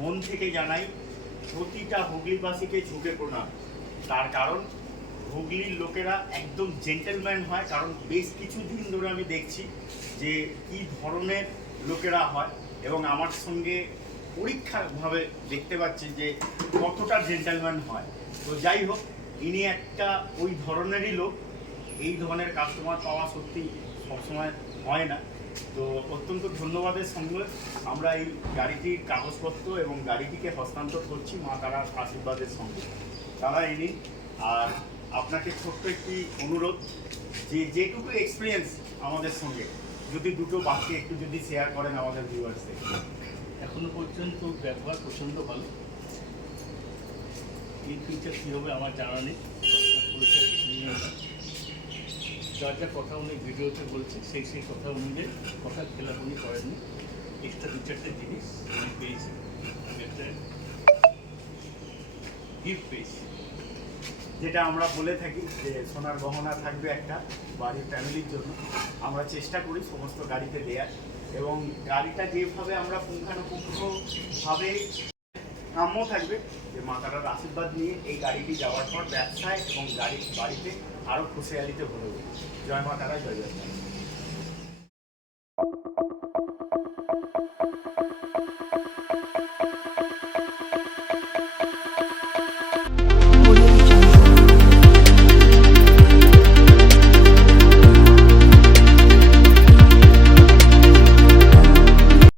মন থেকে জানাই প্রতিটা হুগলিবাসীকে ঝুঁকে প্রণাম। তার কারণ হুগলির লোকেরা একদম জেন্টেলম্যান হয়, কারণ বেশ কিছুদিন ধরে আমি দেখছি যে কি ধরনের লোকেরা হয়, এবং আমার সঙ্গে পরীক্ষাভাবে দেখতে পাচ্ছি যে কতটা জেন্টেলম্যান হয়। তো যাই হোক, ইনি একটা ওই ধরনেরই লোক। এই ধরনের কাস্টমার পাওয়া সত্যি সবসময় হয় না। তো অত্যন্ত ধন্যবাদের সঙ্গে আমরা এই গাড়িটির কাগজপত্র এবং গাড়িটিকে হস্তান্তর করছি মা তারার আশীর্বাদের সঙ্গে। তারা এনে আর আপনাকে ছোট্ট একটি অনুরোধ, যে যেটুকু এক্সপিরিয়েন্স আমাদের সঙ্গে যদি দুটো বাক্যে একটু যদি শেয়ার করেন আমাদের ভিউয়ার্সদের। এখনো পর্যন্ত ব্যবহার প্রচণ্ড ভালো। এই ফিউচার কী হবে আমার জানা নেই, যা যা কথা উনি ভিডিওতে বলছে সেই কথা অনুযায়ী কথা খেলাপ উনি করেননি। এক্সট্রা দু চারটে জিনিস আমি পেয়েছি, একটা গিফট পেয়েছি। যেটা আমরা বলে থাকি যে সোনার গহনা থাকবে একটা বাড়ির ফ্যামিলির জন্য। আমরা চেষ্টা করি সমস্ত গাড়িতে দেওয়ার, এবং গাড়িটা যেভাবে আমরা পুঙ্খানুপুঙ্খভাবে কাম্য থাকবে যে মা তারার আশীর্বাদ নিয়ে এই গাড়িটি যাওয়ার পর ব্যবসায় এবং বাড়িতে আরও খুশিয়ালিতে ভরে উঠবে। জয় মা তারা, জয় জয়।